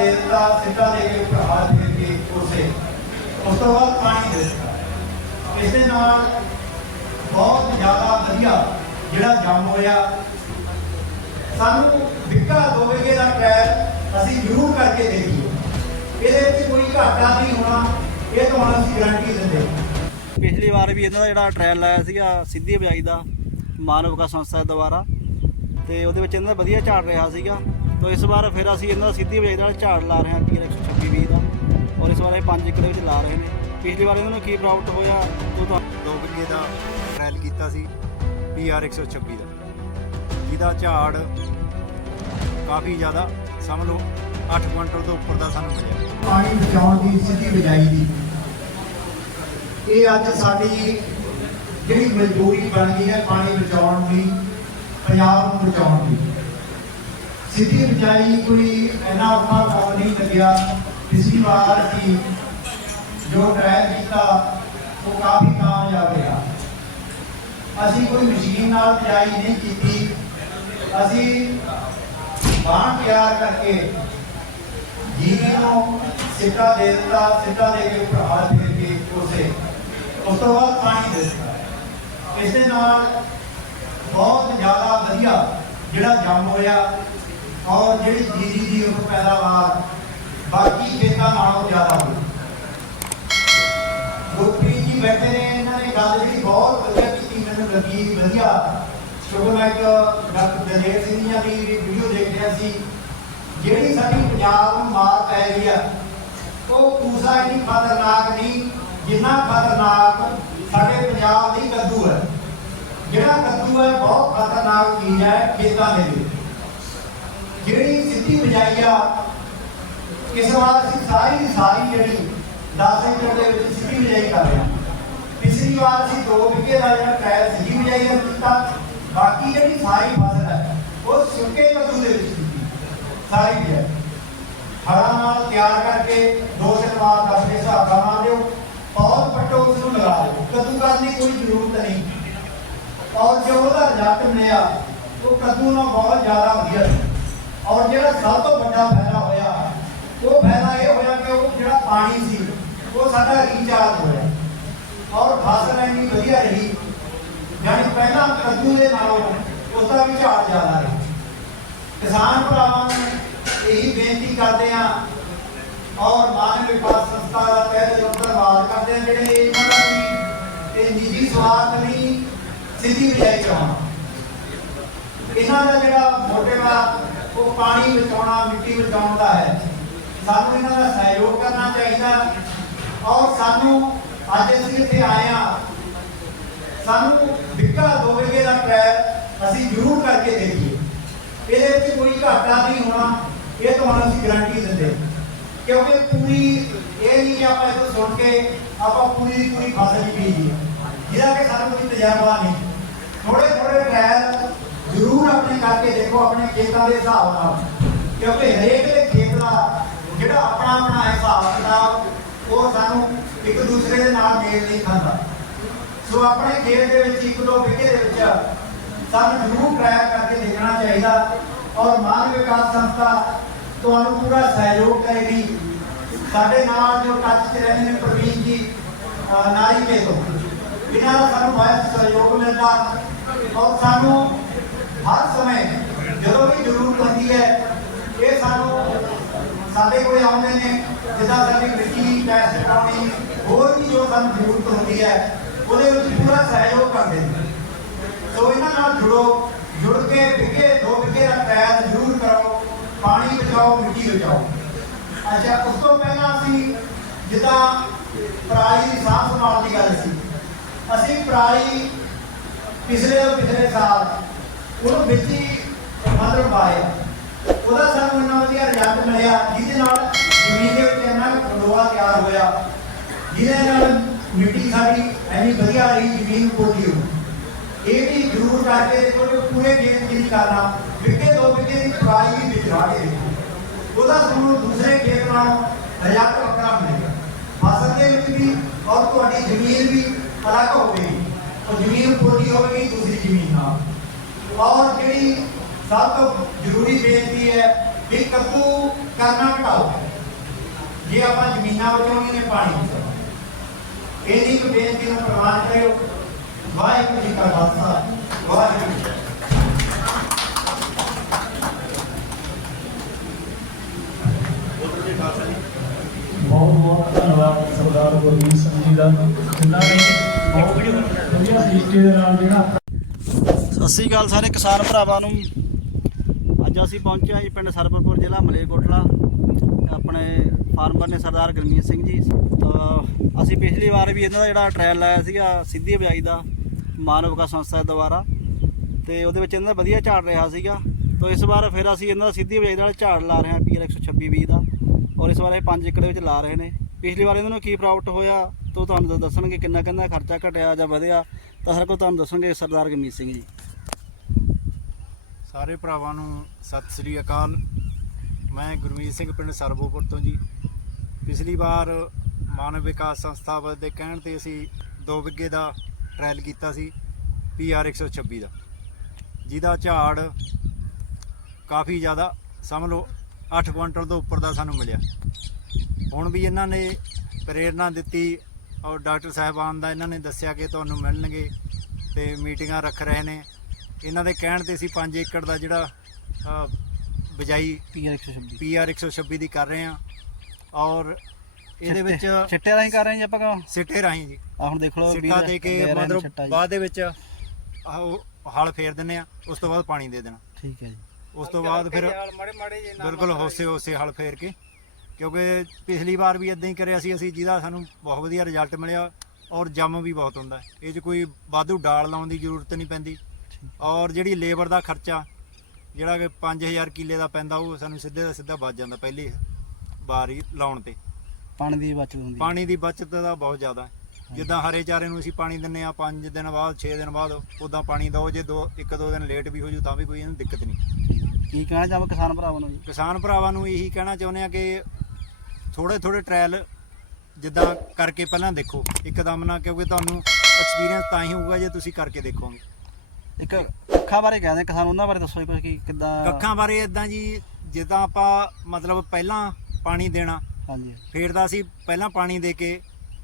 ਦੇ ਦਿੱਤਾ ਸਿੱਕਾ ਦੇ ਕੇ ਉੱਪਰ ਹਾथ ਫੇਰ ਕੇ ਉਸੇ। ਉਸ ਤੋਂ ਬਾਅਦ ਪਾਣੀ ਦੇ ਦਿੱਤਾ। ਇਸ ਨਾਲ ਬਹੁਤ ਜ਼ਿਆਦਾ ਵਧੀਆ ਜਿਹੜਾ ਜੰਮ ਹੋਇਆ। ਸਾਨੂੰ ਵਿੱਕਾ ਦੋ ਦਾ ਟ੍ਰਾਇਲ ਅਸੀਂ ਜ਼ਰੂਰ ਕਰਕੇ ਦੇਖੀਏ। ਇਹਦੇ ਵਿੱਚ ਕੋਈ ਘਾਟਾ ਨਹੀਂ ਹੋਣਾ। ਇਹ ਤੁਹਾਨੂੰ ਅਸੀਂ ਗਾਰੰਟੀ ਦਿੰਦੇ ਪਿਛਲੀ ਵਾਰ ਵੀ ਇਹਨਾਂ ਦਾ ਜਿਹੜਾ ਟ੍ਰਾਇਲ ਲਾਇਆ ਸੀਗਾ, ਸਿੱਧੀ ਬਿਜਾਈ ਦਾ, ਮਾਨਵ ਵਿਕਾਸ ਸੰਸਥਾ ਦੁਆਰਾ। ਤੇ ਉਹਦੇ ਵਿੱਚ ਇਹਨਾਂ ਦਾ ਵਧੀਆ ਝਾੜ ਰਿਹਾ ਸੀਗਾ। ਤੋ ਇਸ ਵਾਰ ਫਿਰ ਅਸੀਂ ਇਹਨਾਂ ਦਾ ਸਿੱਧੀ ਬਿਜਾਈ ਨਾਲ ਝਾੜ ਲਾ ਰਹੇ ਹਾਂ ਪੀਆਰ 126 ਵੀਹ ਦਾ। ਔਰ ਇਸ ਵਾਰ ਇਹ 5 ਕਿਲੋ ਵਿੱਚ ਲਾ ਰਹੇ ਨੇ। ਪਿਛਲੀ ਵਾਰ ਇਹਨਾਂ ਨੂੰ ਕੀ ਪ੍ਰਾਪਤ ਹੋਇਆ, ਉਹ ਤਾਂ ਦੋ ਵਿਗੇ ਦਾ ਟ੍ਰਾਇਲ ਕੀਤਾ ਸੀ ਪੀਆਰ 126 ਦਾ। ਜਿਹਦਾ ਝਾੜ ਕਾਫੀ ਜ਼ਿਆਦਾ, ਸਮਝ ਲਓ 8 ਕੁਇੰਟਲ ਤੋਂ ਉੱਪਰ ਦਾ ਸਾਨੂੰ ਮਿਲਿਆ। ਪਾਣੀ ਬਚਾਉਣ ਦੀ ਸਿੱਧੀ ਬਿਜਾਈ ਦੀ ਇਹ ਅੱਜ ਸਾਡੀ ਜਿਹੜੀ ਮਜਬੂਰੀ ਬਣ ਗਈ ਹੈ ਪਾਣੀ ਬਚਾਉਣ ਦੀ, ਪੰਜਾਬ ਨੂੰ ਬਚਾਉਣ ਦੀ। ਸਿੱਧੀ ਬਿਜਾਈ ਕੋਈ ਇੰਨਾ ਔਖਾ ਕੰਮ ਨਹੀਂ ਲੱਗਿਆ। ਪਿਛਲੀ ਵਾਰ ਅਸੀਂ ਜੋ ਟ੍ਰਾਇਲ ਕੀਤਾ, ਉਹ ਕਾਫੀ ਕਾਮਯਾਬ ਰਿਹਾ ਅਸੀਂ ਕੋਈ ਮਸ਼ੀਨ ਨਾਲ ਬਿਜਾਈ ਨਹੀਂ ਕੀਤੀ। ਅਸੀਂ ਬਾਣ ਤਿਆਰ ਕਰਕੇ ਜੀਰੀ ਨੂੰ ਸਿੱਕਾ ਦੇ ਦਿੱਤਾ ਸਿੱਕਾ ਦੇ ਕੇ ਉੱਪਰ ਹਾथ ਫੇਰ ਕੇ ਉਸੇ ਉਸ ਤੋਂ ਬਾਅਦ ਪਾਣੀ ਦੇ ਦਿੱਤਾ। ਇਸ ਦੇ ਨਾਲ ਬਹੁਤ ਜ਼ਿਆਦਾ ਵਧੀਆ ਜਿਹੜਾ ਜੰਮ ਹੋਇਆ ਔਰ ਜਿਹੜੀ ਜੀਰੀ ਦੀ ਉਹ ਪੈਦਾਵਾਰ ਬਾਕੀ ਖੇਤਾਂ ਨਾਲੋਂ ਜ਼ਿਆਦਾ ਹੋਈ। ਗੁਰਪ੍ਰੀਤ ਜੀ ਬੈਠੇ ਨੇ, ਇਹਨਾਂ ਨੇ ਗੱਲ ਜਿਹੜੀ ਬਹੁਤ ਵਧੀਆ ਕੀਤੀ, ਮੈਨੂੰ ਲੱਗੀ ਵਧੀਆ। ਕਿਉਂਕਿ ਮੈਂ ਇੱਕ ਡਾਕਟਰ ਦਲੇਰ ਸਿੰਘ ਜੀ ਦੀ ਵੀਡੀਓ ਦੇਖ ਰਿਹਾ ਸੀ, ਜਿਹੜੀ ਸਾਡੀ ਪੰਜਾਬ ਨੂੰ ਮਾਰ ਪੈ ਰਹੀ ਆ, ਉਹ ਕੂਸਾ ਇੰਨੀ ਖਤਰਨਾਕ ਨਹੀਂ, ਜਿੰਨਾ ਖਤਰਨਾਕ ਸਾਡੇ ਪੰਜਾਬ ਦੀ ਕੱਦੂ ਹੈ। ਜਿਹੜਾ ਕੱਦੂ ਹੈ, ਬਹੁਤ ਖਤਰਨਾਕ ਚੀਜ਼ ਹੈ ਖੇਤਾਂ ਦੇ ਵਿੱਚ। ਜਿਹੜੀ ਸਿੱਧੀ ਬਜਾਈ ਆ ਇਸ ਵਾਰ ਅਸੀਂ ਸਾਰੀ ਦੀ ਸਾਰੀ ਜਿਹੜੀ 10 ਏਕੜ ਦੇ ਵਿੱਚ ਸਿੱਧੀ ਬਜਾਈ ਕਰ ਰਹੇ ਹਾਂ। ਪਿਛਲੀ ਵਾਰ ਅਸੀਂ 2 ਵਿਗੇ ਦਾ ਜਿਹੜਾ ਟ੍ਰਾਇਲ ਸਿੱਧੀ ਬਜਾਈ ਦਾ ਕੀਤਾ ਬਾਕੀ ਜਿਹੜੀ ਸਾਰੀ ਫਸਲ ਹੈ, ਉਹ ਸੁੱਕੇ ਕੱਦੂ ਦੇ ਵਿੱਚ ਕੀਤੀ ਸਾਰੀ ਬਜਾਈ। ਹੜਾ ਨਾਲ ਤਿਆਰ ਕਰਕੇ ਦੋ ਤਿੰਨ ਵਾਰ ਦਸ ਦੇ ਹਿਸਾਬ ਨਾਲ ਮਾਰ ਦਿਓ। ਔਰ ਪੱਟੋ ਉਸ ਨੂੰ ਲਗਾ ਦਿਓ। ਕੱਦੂ ਕਰਨ ਦੀ ਕੋਈ ਜ਼ਰੂਰਤ ਨਹੀਂ। ਔਰ ਜੋ ਉਹਦਾ ਰਿਜ਼ਲਟ ਮਿਲਿਆ, ਉਹ ਕੱਦੂ ਨਾਲ ਬਹੁਤ ਜ਼ਿਆਦਾ ਵਧੀਆ ਸੀ। ਔਰ ਜਿਹੜਾ ਸਭ ਤੋਂ ਵੱਡਾ ਫਾਇਦਾ ਹੋਇਆ, ਉਹ ਫਾਇਦਾ ਇਹ ਹੋਇਆ ਕਿ ਉਹ ਜਿਹੜਾ ਪਾਣੀ ਸੀ, ਉਹ ਸਾਡਾ ਰੀਚਾਰਜ ਹੋਇਆ। ਔਰ ਫਸਲ ਇੰਨੀ ਵਧੀਆ ਰਹੀ। ਯਾਨੀ ਪਹਿਲਾਂ ਕੱਦੂ ਦੇ ਨਾਲੋਂ ਉਸ ਦਾ ਵੀ ਜ਼ਿਆਦਾ ਰਿਹਾ ਕਿਸਾਨ ਭਰਾਵਾਂ ਨੂੰ ਇਹੀ ਬੇਨਤੀ ਕਰਦੇ ਆ ਔਰ ਮਾਨਵ ਵਿਕਾਸ ਸੰਸਥਾ ਦਾ ਤਹਿ ਦਿਲੋਂ ਧੰਨਵਾਦ ਕਰਦੇ ਆ ਜਿਹੜੇ ਇਹਨਾਂ ਦਾ ਵੀ ਇਹ ਨਿੱਜੀ ਸਵਾਰਥ ਨਹੀਂ ਸਿੱਧੀ ਬਜਾਈ ਚਾਹਣਾ ਇਹਨਾਂ ਦਾ ਜਿਹੜਾ ਮੋਟਿਵ ਆ ਉਹ ਪਾਣੀ ਬਚਾਉਣਾ, ਮਿੱਟੀ ਬਚਾਉਣ ਦਾ ਹੈ। ਸਾਨੂੰ ਇਹਨਾਂ ਦਾ ਸਹਿਯੋਗ ਕਰਨਾ ਚਾਹੀਦਾ। ਔਰ ਸਾਨੂੰ ਅੱਜ ਅਸੀਂ ਇੱਥੇ ਆਏ ਆ ਸਾਨੂੰ ਵਿੱਕਾ ਦੋ ਦਾ ਟ੍ਰਾਇਲ ਅਸੀਂ ਜ਼ਰੂਰ ਕਰਕੇ ਦੇਖੀਏ ਇਹਦੇ ਵਿੱਚ ਕੋਈ ਘਾਟਾ ਨਹੀਂ ਹੋਣਾ। ਇਹ ਤੁਹਾਨੂੰ ਅਸੀਂ ਗਾਰੰਟੀ ਦਿੰਦੇ ਕਿਉਂਕਿ ਪੂਰੀ ਇਹ ਨਹੀਂ ਕਿ ਆਪਾਂ ਇਹ ਸੁਣ ਕੇ ਆਪਾਂ ਪੂਰੀ ਦੀ ਪੂਰੀ ਫਸਲ ਹੀ ਬੀਜੀ ਜਿਹਦਾ ਕਿ ਸਾਨੂੰ ਕੋਈ ਤਜਰਬਾ ਨਹੀਂ। ਥੋੜੇ ਥੋੜੇ ਟ੍ਰਾਇਲ ਜ਼ਰੂਰ ਆਪਣੇ ਕਰਕੇ ਦੇਖੋ, ਆਪਣੇ ਖੇਤਾਂ ਦੇ ਹਿਸਾਬ ਨਾਲ। ਕਿਉਂਕਿ ਹਰੇਕ ਦੇ ਖੇਤ ਦਾ ਜਿਹੜਾ ਆਪਣਾ ਆਪਣਾ ਹਿਸਾਬ ਕਿਤਾਬ, ਉਹ ਸਾਨੂੰ ਇੱਕ ਦੂਸਰੇ ਦੇ ਨਾਲ ਮੇਲ ਨਹੀਂ ਖਾਂਦਾ। ਸੋ ਆਪਣੇ ਖੇਤ ਦੇ ਵਿੱਚ ਇੱਕ ਦੋ ਵਿਗੇ ਦੇ ਵਿੱਚ ਸਾਨੂੰ ਜ਼ਰੂਰ ਟਰਾਇਲ ਕਰਕੇ ਦੇਖਣਾ ਚਾਹੀਦਾ ਔਰ ਮਾਨ ਵਿਕਾਸ ਸੰਸਥਾ ਤੁਹਾਨੂੰ ਪੂਰਾ ਸਹਿਯੋਗ ਕਰੇਗੀ। ਸਾਡੇ ਨਾਲ ਜੋ ਟੱਚ 'ਚ ਰਹਿੰਦੇ ਨੇ ਪ੍ਰਵੀਨ ਜੀ ਨਾਰੀ ਕੇ ਤੋਂ। ਇਹਨਾਂ ਦਾ ਸਾਨੂੰ ਬਹੁਤ ਸਹਿਯੋਗ ਮਿਲਦਾ ਔਰ ਸਾਨੂੰ ਹਰ ਸਮੇਂ ਜਦੋਂ ਵੀ ਜ਼ਰੂਰਤ ਹੁੰਦੀ ਹੈ, ਇਹ ਸਾਨੂੰ ਸਾਡੇ ਕੋਲ ਆਉਂਦੇ ਨੇ, ਜਿੱਦਾਂ ਸਾਡੀ ਮਿੱਟੀ ਟੈਸਟ ਕਰਾਉਣੀ ਹੋਰ ਵੀ ਜੋ ਸਾਨੂੰ ਜ਼ਰੂਰਤ ਹੁੰਦੀ ਹੈ, ਉਹਦੇ ਵਿੱਚ ਪੂਰਾ ਸਹਿਯੋਗ ਕਰਦੇ ਨੇ। ਸੋ ਇਹਨਾਂ ਨਾਲ ਜੁੜੋ, ਜੁੜ ਕੇ ਵਿਗੇ ਦੋ ਵਿਗੇ ਦਾ ਟ੍ਰਾਇਲ ਜ਼ਰੂਰ ਕਰੋ, ਪਾਣੀ ਬਚਾਓ, ਮਿੱਟੀ ਬਚਾਓ। ਅੱਛਾ, ਉਸ ਤੋਂ ਪਹਿਲਾਂ ਅਸੀਂ ਜਿੱਦਾਂ ਪਰਾਲੀ ਦੀ ਸਾਂਭ ਸੰਭਾਲ ਦੀ ਗੱਲ ਸੀ, ਅਸੀਂ ਪਰਾਲੀ ਪਿਛਲੇ ਪਿਛਲੇ ਸਾਲ ਉਹਨੂੰ ਵਿੱਚ ਹੀ ਮਤਲਬ ਪਾਇਆ ਉਹਦਾ ਸਾਨੂੰ ਇੰਨਾ ਵਧੀਆ ਰਿਜ਼ਲਟ ਮਿਲਿਆ, ਜਿਹਦੇ ਨਾਲ ਜ਼ਮੀਨ ਦੇ ਵਿੱਚ ਇੰਨਾ ਖੰਡੋਆ ਤਿਆਰ ਹੋਇਆ। ਜਿਹਦੇ ਨਾਲ ਮਿੱਟੀ ਸਾਡੀ ਐਨੀ ਵਧੀਆ ਰਹੀ, ਜ਼ਮੀਨ ਪੋਲੀ ਹੋ ਇਹ ਵੀ ਜ਼ਰੂਰ ਕਰਕੇ ਦੇਖੋ ਕਿ ਪੂਰੇ ਖੇਤ 'ਚ ਨਹੀਂ ਕਰਨਾ ਵਿਗੇ ਦੋ ਵਿਗੇ ਦੀ ਪਰਾਲੀ ਵੀ ਵਿਚਰਾ ਕੇ ਦੇਖੋ। ਉਹਦਾ ਤੁਹਾਨੂੰ ਦੂਸਰੇ ਖੇਤ ਨਾਲੋਂ ਰਿਜ਼ਲਟ ਵੱਖਰਾ ਮਿਲੇਗਾ ਫਸਲ ਦੇ ਵਿੱਚ ਵੀ ਔਰ ਤੁਹਾਡੀ ਜ਼ਮੀਨ ਵੀ ਅਲੱਗ ਹੋਵੇਗੀ। ਉਹ ਜ਼ਮੀਨ ਪੋਲੀ ਹੋਵੇਗੀ ਦੂਸਰੀ ਜ਼ਮੀਨ ਨਾਲ। ਔਰ ਜਿਹੜੀ ਸਭ ਤੋਂ ਜ਼ਰੂਰੀ ਬੇਨਤੀ ਹੈ ਵੀ ਕੱਦੂ ਕਰਨਾ ਘਟਾਓ ਜੇ ਆਪਾਂ ਜ਼ਮੀਨਾਂ ਬਚਾਉਣੀਆਂ ਨੇ ਪਾਣੀ ਬਚਾਉਣਾ ਇਹਦੀ ਇੱਕ ਬੇਨਤੀ ਨੂੰ ਪ੍ਰਵਾਨ ਕਰਿਓ ਵਾਹਿਗੁਰੂ ਜੀ ਕਾ ਖਾਲਸਾ ਵਾਹਿਗੁਰੂ ਜੀ ਕੀ ਫਤਿਹ। ਬਹੁਤ ਬਹੁਤ ਧੰਨਵਾਦ ਸਰਦਾਰ ਗੁਰਮੀਤ ਸਿੰਘ ਜੀ ਦਾ ਜਿਨ੍ਹਾਂ ਨੇ ਬਹੁਤ ਵਧੀਆ ਤਰੀਕੇ ਦੇ ਨਾਲ ਜਿਹੜਾ ਸਤਿ ਸ੍ਰੀ ਅਕਾਲ ਸਾਰੇ ਕਿਸਾਨ ਭਰਾਵਾਂ ਨੂੰ। ਅੱਜ ਅਸੀਂ ਪਹੁੰਚੇ ਹਾਂ ਜੀ ਪਿੰਡ ਸਰਪਰਪੁਰ ਜ਼ਿਲ੍ਹਾ ਮਲੇਰਕੋਟਲਾ ਆਪਣੇ ਫਾਰਮਰ ਨੇ ਸਰਦਾਰ ਗੁਰਮੀਤ ਸਿੰਘ ਜੀ। ਅਸੀਂ ਪਿਛਲੀ ਵਾਰ ਵੀ ਇਹਨਾਂ ਦਾ ਜਿਹੜਾ ਟ੍ਰਾਇਲ ਲਾਇਆ ਸੀਗਾ, ਸਿੱਧੀ ਬਿਜਾਈ ਦਾ ਮਾਨਵ ਵਿਕਾਸ ਸੰਸਥਾ ਦੁਆਰਾ। ਤੇ ਉਹਦੇ ਵਿੱਚ ਇਹਨਾਂ ਦਾ ਵਧੀਆ ਝਾੜ ਰਿਹਾ ਸੀਗਾ। ਤਾਂ ਇਸ ਵਾਰ ਫਿਰ ਅਸੀਂ ਇਹਨਾਂ ਦਾ ਸਿੱਧੀ ਬਿਜਾਈ ਦਾ ਝਾੜ ਲਾ ਰਹੇ ਹਾਂ ਪੀਆਰ 126 ਬੀਜ ਦਾ। ਔਰ ਇਸ ਵਾਰ ਇਹ 5 ਏਕੜ ਵਿੱਚ ਲਾ ਰਹੇ ਨੇ। ਪਿਛਲੀ ਵਾਰ ਇਹਨਾਂ ਨੂੰ ਕੀ ਪ੍ਰੋਫਿਟ ਹੋਇਆ, ਤਾਂ ਤੁਹਾਨੂੰ ਦ- ਦੱਸਣਗੇ ਕਿੰਨਾ ਕਿੰਨਾ ਖਰਚਾ ਘਟਿਆ ਜਾਂ ਵਧਿਆ। ਤਾਂ ਹਰ ਕੋਈ ਤੁਹਾਨੂੰ ਦੱਸਣਗੇ ਸਰਦਾਰ ਗੁਰਮੀਤ ਸਿੰਘ ਜੀ। ਸਾਰੇ ਭਰਾਵਾਂ ਨੂੰ ਸਤਿ ਸ੍ਰੀ ਅਕਾਲ। ਮੈਂ ਗੁਰਮੀਤ ਸਿੰਘ ਪਿੰਡ ਸਰਬੋਪੁਰ ਤੋਂ ਜੀ। ਪਿਛਲੀ ਵਾਰ ਮਾਨਵ ਵਿਕਾਸ ਸੰਸਥਾ ਵੱਲ ਦੇ ਕਹਿਣ ਤੇ ਅਸੀਂ 2 ਵਿੱਗੇ ਦਾ ਟ੍ਰਾਇਲ ਕੀਤਾ ਸੀ ਪੀਆਰ 126 ਦਾ। ਜਿਹਦਾ ਝਾੜ ਕਾਫੀ ਜ਼ਿਆਦਾ, ਸਮਝ ਲਓ 8 ਕੁਇੰਟਲ ਤੋਂ ਉੱਪਰ ਦਾ ਸਾਨੂੰ ਮਿਲਿਆ। ਹੁਣ ਵੀ ਇਹਨਾਂ ਨੇ ਪ੍ਰੇਰਣਾ ਦਿੱਤੀ, ਔਰ ਡਾਕਟਰ ਸਾਹਿਬਾਨ ਦਾ ਇਹਨਾਂ ਨੇ ਦੱਸਿਆ ਕਿ ਤੁਹਾਨੂੰ ਮਿਲਣਗੇ ਤੇ ਮੀਟਿੰਗਾਂ ਰੱਖ ਰਹੇ ਨੇ। ਇਹਨਾਂ ਦੇ ਕਹਿਣ ਤੇ ਅਸੀਂ 5 ਏਕੜ ਦਾ ਜਿਹੜਾ ਅ, ਬਿਜਾਈ ਪੀਆਰ 126 ਪੀਆਰ 126 ਦੀ ਕਰ ਰਹੇ ਹਾਂ। ਔਰ ਇਹਦੇ ਵਿੱਚ ਛਿੱਟੇ ਰਾਹੀਂ ਕਰ ਰਹੇ ਜੀ ਆਪਾਂ ਸਿੱਟੇ ਰਾਹੀਂ ਜੀ। ਆ ਹੁਣ ਦੇਖ ਲਓ ਸਿੱਟਾ ਦੇ ਕੇ ਮਤਲਬ। ਬਾਅਦ ਦੇ ਵਿੱਚ ਆਹ ਉਹ ਹਲ ਫੇਰ ਦਿੰਨੇ ਆ ਉਸ ਤੋਂ ਬਾਅਦ ਪਾਣੀ ਦੇ ਦੇਣਾ। ਠੀਕ ਹੈ ਜੀ। ਉਸ ਤੋਂ ਬਾਅਦ ਫਿਰ ਬਿਲਕੁਲ ਹੋਸੇ ਹੋਸੇ ਹਲ ਫੇਰ ਕੇ। ਕਿਉਂਕਿ ਪਿਛਲੀ ਵਾਰ ਵੀ ਇਦਾਂ ਹੀ ਕਰਿਆ ਸੀ ਅਸੀਂ ਜਿਹਦਾ ਸਾਨੂੰ ਬਹੁਤ ਵਧੀਆ ਰਿਜ਼ਲਟ ਮਿਲਿਆ ਔਰ ਜੰਮ ਵੀ ਬਹੁਤ ਹੁੰਦਾ। ਹੈ। ਇਹ 'ਚ ਕੋਈ ਵਾਧੂ ਡਾਲ ਲਾਉਣ ਦੀ ਜ਼ਰੂਰਤ ਨਹੀਂ ਪੈਂਦੀ। ਔਰ ਜਿਹੜੀ ਲੇਬਰ ਦਾ ਖਰਚਾ ਜਿਹੜਾ ਕਿ 5000 ਕਿੱਲੇ ਦਾ ਪੈਂਦਾ ਉਹ ਸਾਨੂੰ ਸਿੱਧੇ ਦਾ ਸਿੱਧਾ ਬਚ ਜਾਂਦਾ ਪਹਿਲੀ ਵਾਰ ਲਾਉਣ ਤੇ। ਪਾਣੀ ਦੀ ਬਚਤ ਹੁੰਦੀ ਹੈ। ਪਾਣੀ ਦੀ ਬਚਤ ਦਾ ਬਹੁਤ ਜ਼ਿਆਦਾ ਹੈ। ਜਿੱਦਾਂ ਹਰੇ ਚਾਰੇ ਨੂੰ ਅਸੀਂ ਪਾਣੀ ਦਿੰਨੇ ਆ 5 ਦਿਨ ਬਾਅਦ 6 ਦਿਨ ਬਾਅਦ ਉਦਾਂ ਪਾਣੀ ਦਿਓ ਜੇ ਦੋ ਇੱਕ ਦੋ ਦਿਨ ਲੇਟ ਵੀ ਹੋ ਜੂ ਤਾਂ ਵੀ ਕੋਈ ਇਹਨੂੰ ਦਿੱਕਤ ਨਹੀਂ। ਕੀ ਕਹਿਣਾ ਚਾਹਾਂ ਕਿਸਾਨ ਭਰਾਵਾਂ ਨੂੰ ਜੀ? ਕਿਸਾਨ ਭਰਾਵਾਂ ਨੂੰ ਇਹੀ ਕਹਿਣਾ ਚਾਹੁੰਦੇ ਆ ਕਿ ਥੋੜੇ ਥੋੜੇ ਟ੍ਰਾਇਲ ਜਿੱਦਾਂ ਕਰਕੇ ਪਹਿਲਾਂ ਦੇਖੋ ਇੱਕਦਮ ਨਾ ਕਿਉਂਕਿ ਤੁਹਾਨੂੰ ਐਕਸਪੀਰੀਅੰਸ ਤਾਂ ਹੀ ਹੋਊਗਾ ਜੇ ਤੁਸੀਂ ਕਰਕੇ ਦੇਖੋਗੇ। ਇੱਕ ਅੱਖਾਂ ਬਾਰੇ ਕਹਿੰਦੇ ਕਿਸਾਨ ਉਹਨਾਂ ਬਾਰੇ ਦੱਸੋ ਜੀ ਕੁਛ ਕਿ ਕਿੱਦਾਂ ਕੱਖਾਂ ਬਾਰੇ ਇਦਾਂ ਜੀ ਜਿੱਦਾਂ ਆਪਾਂ ਮਤਲਬ ਪਹਿਲਾਂ ਪਾਣੀ ਦੇਣਾ ਹਾਂਜੀ। ਫੇਰ ਦਾ ਅਸੀਂ ਪਹਿਲਾਂ ਪਾਣੀ ਦੇ ਕੇ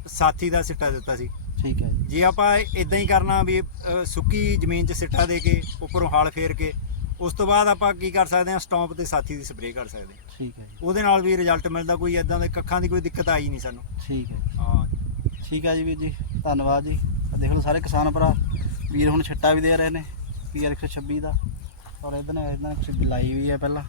ਸਾਥੀ ਦਾ ਸਿੱਟਾ ਦਿੱਤਾ ਸੀ। ਠੀਕ ਹੈ ਜੀ। ਜੇ ਆਪਾਂ ਇਦਾਂ ਹੀ ਕਰਨਾ ਵੀ ਅ, ਸੁੱਕੀ ਜ਼ਮੀਨ 'ਚ ਸਿੱਟਾ ਦੇ ਕੇ ਉੱਪਰੋਂ ਹਾਲ ਫੇਰ ਕੇ ਉਸ ਤੋਂ ਬਾਅਦ ਆਪਾਂ ਕੀ ਕਰ ਸਕਦੇ ਹਾਂ ਸਟੌਂਪ ਤੇ ਸਾਥੀ ਦੀ ਸਪਰੇਅ ਕਰ ਸਕਦੇ ਹਾਂ। ਠੀਕ ਹੈ ਜੀ। ਉਹਦੇ ਨਾਲ ਵੀ ਰਿਜ਼ਲਟ ਮਿਲਦਾ ਕੋਈ ਇਦਾਂ ਦੇ ਕੱਖਾਂ ਦੀ ਕੋਈ ਦਿੱਕਤ ਆਈ ਨਹੀਂ ਸਾਨੂੰ। ਠੀਕ ਹੈ ਜੀ। ਹਾਂ। ਠੀਕ ਹੈ ਜੀ ਵੀਰ ਜੀ ਧੰਨਵਾਦ ਜੀ। ਆਹ ਦੇਖ ਲਓ ਸਾਰੇ ਕਿਸਾਨ ਭਰਾ ਵੀਰ ਹੁਣ ਛਿੱਟਾ ਵੀ ਦੇ ਰਹੇ ਨੇ ਪੀਆਰ 126 ਦਾ। ਔਰ ਇਹਦੇ ਨਾਲ ਇਹਦੇ ਨਾਲ ਕੁਛ ਲਾਈ ਵੀ ਹੈ ਪਹਿਲਾਂ।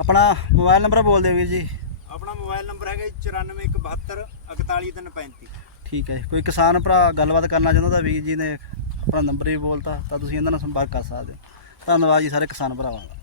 ਆਪਣਾ ਮੋਬਾਈਲ ਨੰਬਰ ਬੋਲ ਦਿਓ ਵੀਰ ਜੀ। ਆਪਣਾ ਮੋਬਾਈਲ ਨੰਬਰ ਹੈਗਾ 9417 41335 ਠੀਕ ਹੈ। ਕੋਈ ਕਿਸਾਨ ਭਰਾ ਗੱਲਬਾਤ ਕਰਨਾ ਚਾਹੁੰਦਾ ਤਾਂ ਵੀਰ ਜੀ ਨੇ ਆਪਣਾ ਨੰਬਰ ਵੀ ਬੋਲਤਾ ਤਾਂ ਤੁਸੀਂ ਇਹਨਾਂ ਨਾਲ ਸੰਪਰਕ ਕਰ ਸਕਦੇ ਹੋ। ਧੰਨਵਾਦ ਜੀ ਸਾਰੇ ਕਿਸਾਨ ਭਰਾਵਾਂ ਦਾ।